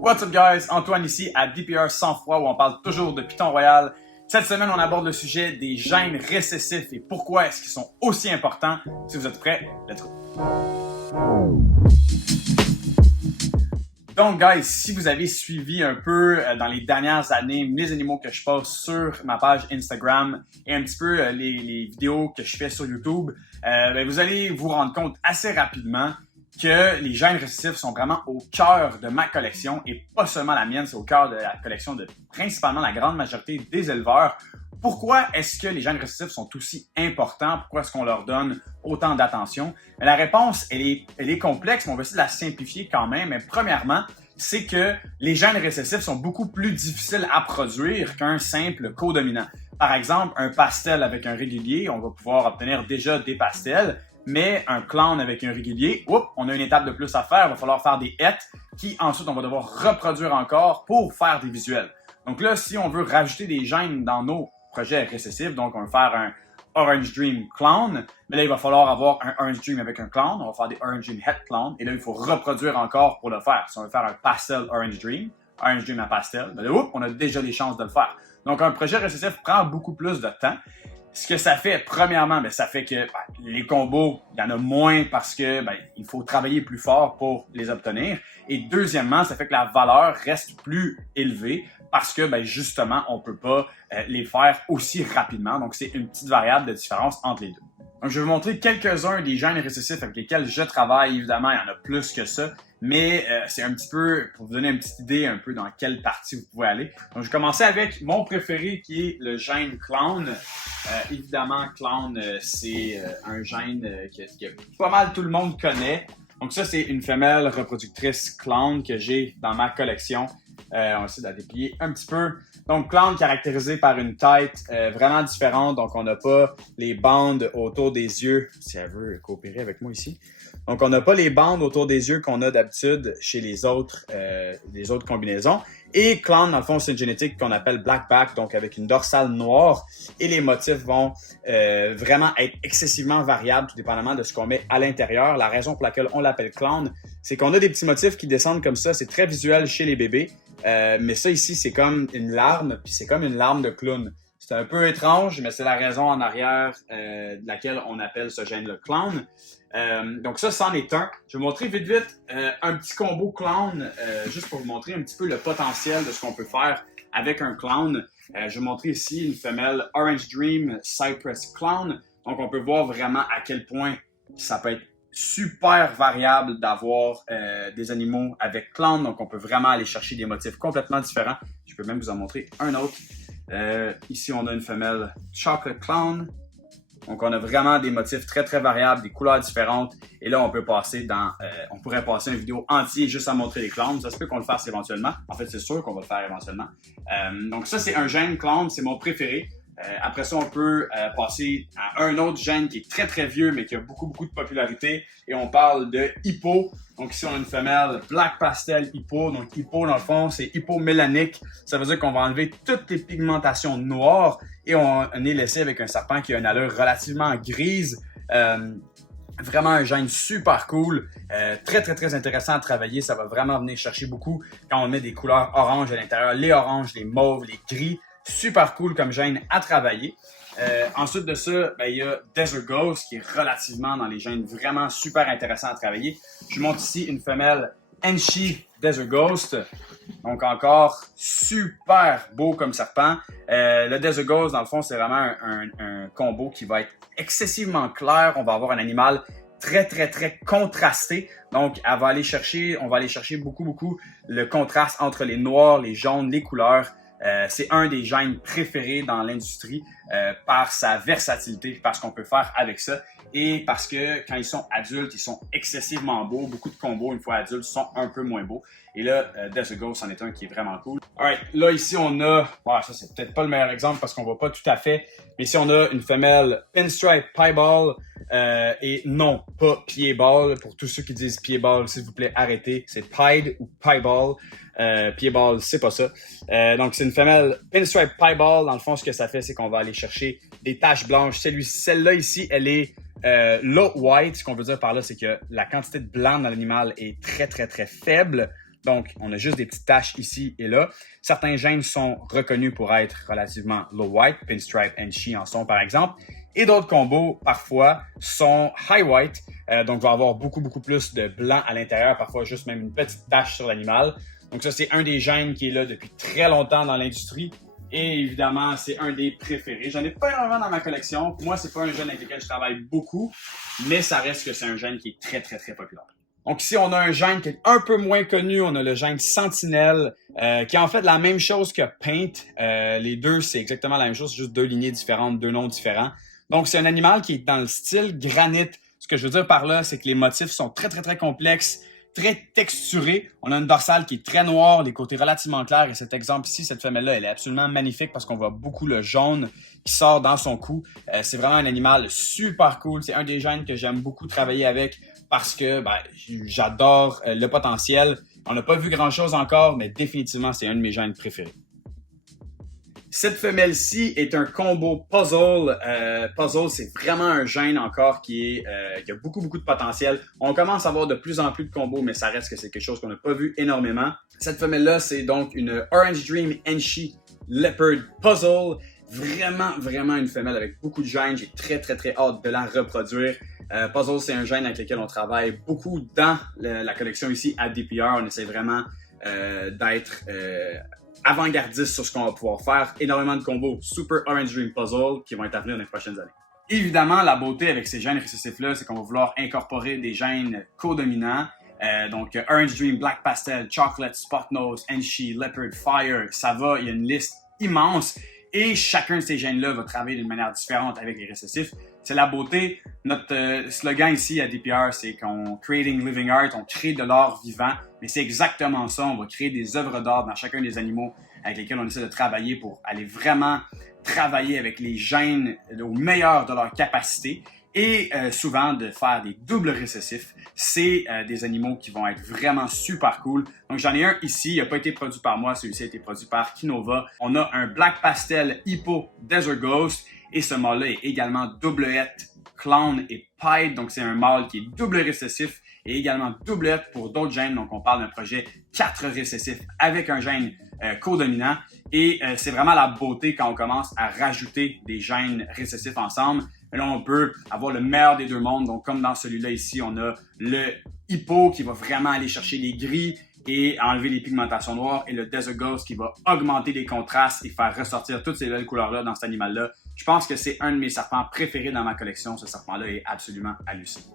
What's up guys, Antoine ici à DPR 100 fois où on parle toujours de Python Royal. Cette semaine, on aborde le sujet des gènes récessifs et pourquoi est-ce qu'ils sont aussi importants. Si vous êtes prêts, let's go! Donc guys, si vous avez suivi un peu dans les dernières années les animaux que je poste sur ma page Instagram et un petit peu les vidéos que je fais sur YouTube, vous allez vous rendre compte assez rapidement que les gènes récessifs sont vraiment au cœur de ma collection et pas seulement la mienne, c'est au cœur de la collection de principalement la grande majorité des éleveurs. Pourquoi est-ce que les gènes récessifs sont aussi importants? Pourquoi est-ce qu'on leur donne autant d'attention? La réponse, elle est complexe, mais on va essayer de la simplifier quand même. Mais premièrement, c'est que les gènes récessifs sont beaucoup plus difficiles à produire qu'un simple codominant. Par exemple, un pastel avec un régulier, on va pouvoir obtenir déjà des pastels. Mais un clown avec un régulier, on a une étape de plus à faire. Il va falloir faire des hêtes qui ensuite on va devoir reproduire encore pour faire des visuels. Donc là, si on veut rajouter des gènes dans nos projets récessifs, donc on va faire un Orange Dream Clown, mais là il va falloir avoir un Orange Dream avec un clown, on va faire des Orange Dream Het Clown, et là il faut reproduire encore pour le faire. Si on veut faire un Pastel Orange Dream à Pastel, ben là, on a déjà les chances de le faire. Donc un projet récessif prend beaucoup plus de temps. Ce que ça fait, premièrement, ça fait que les combos, il y en a moins parce que il faut travailler plus fort pour les obtenir. Et deuxièmement, ça fait que la valeur reste plus élevée parce que justement, on peut pas les faire aussi rapidement. Donc, c'est une petite variable de différence entre les deux. Donc, je vais vous montrer quelques-uns des gènes récessifs avec lesquels je travaille. Évidemment, il y en a plus que ça. Mais c'est un petit peu, pour vous donner une petite idée un peu dans quelle partie vous pouvez aller. Donc, je vais commencer avec mon préféré qui est le gène clown. Évidemment, clown, c'est un gène que pas mal tout le monde connaît. Donc ça, c'est une femelle reproductrice clown que j'ai dans ma collection. On va essayer de la déplier un petit peu. Donc, clown caractérisé par une tête vraiment différente. Donc, on n'a pas les bandes autour des yeux. Si elle veut coopérer avec moi ici. Donc, on n'a pas les bandes autour des yeux qu'on a d'habitude chez les autres combinaisons. Et clown, dans le fond, c'est une génétique qu'on appelle blackback, donc avec une dorsale noire. Et les motifs vont vraiment être excessivement variables, tout dépendamment de ce qu'on met à l'intérieur. La raison pour laquelle on l'appelle clown, c'est qu'on a des petits motifs qui descendent comme ça. C'est très visuel chez les bébés. Mais ça ici, c'est comme une larme, puis c'est comme une larme de clown. C'est un peu étrange, mais c'est la raison en arrière de laquelle on appelle ce gène le clown. Donc ça, c'en est un. Je vais vous montrer vite un petit combo clown, juste pour vous montrer un petit peu le potentiel de ce qu'on peut faire avec un clown. Je vais vous montrer ici une femelle Orange Dream Cypress Clown. Donc on peut voir vraiment à quel point ça peut être super variable d'avoir des animaux avec clown. Donc on peut vraiment aller chercher des motifs complètement différents. Je peux même vous en montrer un autre. Ici, on a une femelle Chocolate Clown. Donc, on a vraiment des motifs très, très variables, des couleurs différentes. Et là, on peut passer on pourrait passer une vidéo entière juste à montrer les clowns. Ça se peut qu'on le fasse éventuellement. En fait, c'est sûr qu'on va le faire éventuellement. Donc, ça, c'est un gène clown. C'est mon préféré. Après ça, on peut passer à un autre gène qui est très, très vieux, mais qui a beaucoup, beaucoup de popularité. Et on parle de Hippo. Donc ici, on a une femelle Black Pastel Hippo. Donc Hippo, dans le fond, c'est Hippo mélanique. Ça veut dire qu'on va enlever toutes les pigmentations noires et on est laissé avec un serpent qui a une allure relativement grise. Vraiment un gène super cool, très très très intéressant à travailler. Ça va vraiment venir chercher beaucoup quand on met des couleurs orange à l'intérieur. Les oranges, les mauves, les gris. Super cool comme gène à travailler. Ensuite de ça, il y a Desert Ghost qui est relativement dans les gènes vraiment super intéressants à travailler. Je montre ici une femelle Enchi Desert Ghost. Donc encore super beau comme serpent. Le Desert Ghost, dans le fond, c'est vraiment un combo qui va être excessivement clair. On va avoir un animal très très très contrasté. Donc on va aller chercher beaucoup le contraste entre les noirs, les jaunes, les couleurs. C'est un des gènes préférés dans l'industrie par sa versatilité, par ce qu'on peut faire avec ça et parce que quand ils sont adultes, ils sont excessivement beaux. Beaucoup de combos, une fois adultes, sont un peu moins beaux. Et là, Desert Ghost en est un qui est vraiment cool. Alright, là ici on a, ça c'est peut-être pas le meilleur exemple parce qu'on voit pas tout à fait, mais ici on a une femelle Pinstripe Piebald et non, pas Piebald. Pour tous ceux qui disent Piebald, s'il vous plaît, arrêtez. C'est Pied ou Piebald. Piebald, c'est pas ça. Donc, c'est une femelle Pinstripe Piebald. Dans le fond, ce que ça fait, c'est qu'on va aller chercher des taches blanches. Celle-là ici, elle est low white. Ce qu'on veut dire par là, c'est que la quantité de blanc dans l'animal est très, très, très faible. Donc, on a juste des petites taches ici et là. Certains gènes sont reconnus pour être relativement low white, Pinstripe, Enchi en sont par exemple. Et d'autres combos, parfois, sont high white, donc va avoir beaucoup plus de blanc à l'intérieur, parfois juste même une petite tache sur l'animal. Donc ça, c'est un des gènes qui est là depuis très longtemps dans l'industrie. Et évidemment, c'est un des préférés. J'en ai pas énormément dans ma collection. Pour moi, c'est pas un gène avec lequel je travaille beaucoup, mais ça reste que c'est un gène qui est très populaire. Donc ici, on a un gène qui est un peu moins connu. On a le gène Sentinelle, qui est en fait la même chose que Paint. Les deux, c'est exactement la même chose, c'est juste deux lignées différentes, deux noms différents. Donc, c'est un animal qui est dans le style granit. Ce que je veux dire par là, c'est que les motifs sont très complexes, très texturés. On a une dorsale qui est très noire, les côtés relativement clairs. Et cet exemple ici, cette femelle-là, elle est absolument magnifique parce qu'on voit beaucoup le jaune qui sort dans son cou. C'est vraiment un animal super cool. C'est un des gènes que j'aime beaucoup travailler avec parce que j'adore le potentiel. On n'a pas vu grand-chose encore, mais définitivement, c'est un de mes gènes préférés. Cette femelle-ci est un combo puzzle. Puzzle, c'est vraiment un gène encore qui a beaucoup de potentiel. On commence à avoir de plus en plus de combos, mais ça reste que c'est quelque chose qu'on n'a pas vu énormément. Cette femelle-là, c'est donc une Orange Dream Enchi Leopard Puzzle. Vraiment une femelle avec beaucoup de gènes. J'ai très hâte de la reproduire. Puzzle, c'est un gène avec lequel on travaille beaucoup dans la collection ici à DPR. On essaie vraiment d'être avant-gardiste sur ce qu'on va pouvoir faire. Énormément de combos Super Orange Dream Puzzle qui vont être à venir dans les prochaines années. Évidemment, la beauté avec ces gènes récessifs-là, c'est qu'on va vouloir incorporer des gènes codominants. Donc, Orange Dream, Black Pastel, Chocolate, Spot Nose, Enchi, Leopard, Fire, ça va, il y a une liste immense. Et chacun de ces gènes-là va travailler d'une manière différente avec les récessifs. C'est la beauté. Notre slogan ici à DPR, c'est qu'on creating living art, on crée de l'art vivant. Mais c'est exactement ça. On va créer des œuvres d'art dans chacun des animaux avec lesquels on essaie de travailler pour aller vraiment travailler avec les gènes au meilleur de leur capacité. Et souvent de faire des doubles récessifs. C'est des animaux qui vont être vraiment super cool. Donc j'en ai un ici, il n'a pas été produit par moi, celui-ci a été produit par Kinova. On a un Black Pastel Hippo Desert Ghost et ce mâle-là est également doublette Clown et Pied. Donc c'est un mâle qui est double récessif et également doublette pour d'autres gènes. Donc on parle d'un projet 4 récessifs avec un gène codominant. Et c'est vraiment la beauté quand on commence à rajouter des gènes récessifs ensemble. Là, on peut avoir le meilleur des deux mondes. Donc, comme dans celui-là ici, on a le hippo qui va vraiment aller chercher les gris et enlever les pigmentations noires et le Desert Ghost qui va augmenter les contrastes et faire ressortir toutes ces belles couleurs-là dans cet animal-là. Je pense que c'est un de mes serpents préférés dans ma collection. Ce serpent-là est absolument hallucinant.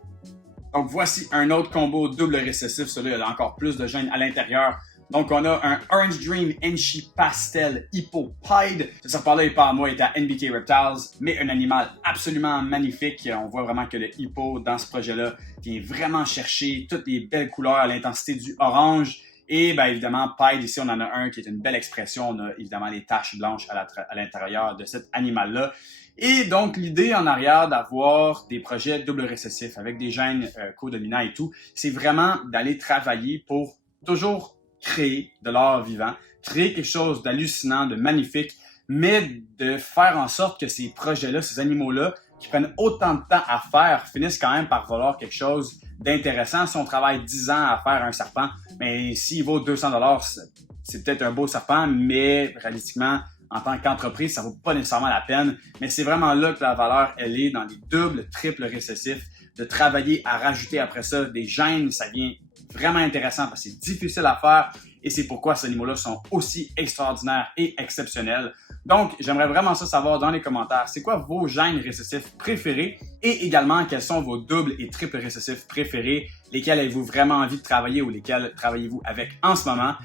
Donc, voici un autre combo double récessif. Celui-là, il y a encore plus de gènes à l'intérieur. Donc, on a un Orange Dream Enchi Pastel Hippo Pied. Ce serpent-là, il part à moi, il est à NBK Reptiles, mais un animal absolument magnifique. On voit vraiment que le hippo, dans ce projet-là, vient vraiment chercher toutes les belles couleurs à l'intensité du orange. Et bien évidemment, Pied, ici, on en a un qui est une belle expression. On a évidemment les taches blanches à l'intérieur de cet animal-là. Et donc, l'idée en arrière d'avoir des projets double récessifs avec des gènes codominants et tout, c'est vraiment d'aller travailler pour toujours créer de l'art vivant, créer quelque chose d'hallucinant, de magnifique, mais de faire en sorte que ces projets-là, ces animaux-là, qui prennent autant de temps à faire, finissent quand même par valoir quelque chose d'intéressant. Si on travaille 10 ans à faire un serpent, mais s'il vaut 200$, c'est peut-être un beau serpent, mais réalistiquement, en tant qu'entreprise, ça vaut pas nécessairement la peine. Mais c'est vraiment là que la valeur, elle est dans les doubles, triples récessifs, de travailler à rajouter après ça des gènes, ça vient vraiment intéressant parce que c'est difficile à faire et c'est pourquoi ces animaux-là sont aussi extraordinaires et exceptionnels. Donc, j'aimerais vraiment ça savoir dans les commentaires, c'est quoi vos gènes récessifs préférés et également quels sont vos doubles et triples récessifs préférés, lesquels avez-vous vraiment envie de travailler ou lesquels travaillez-vous avec en ce moment.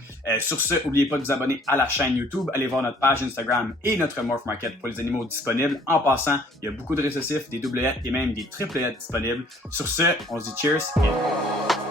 Sur ce, n'oubliez pas de vous abonner à la chaîne YouTube, allez voir notre page Instagram et notre Morph Market pour les animaux disponibles. En passant, il y a beaucoup de récessifs, des doublettes et même des triplettes disponibles. Sur ce, on se dit cheers et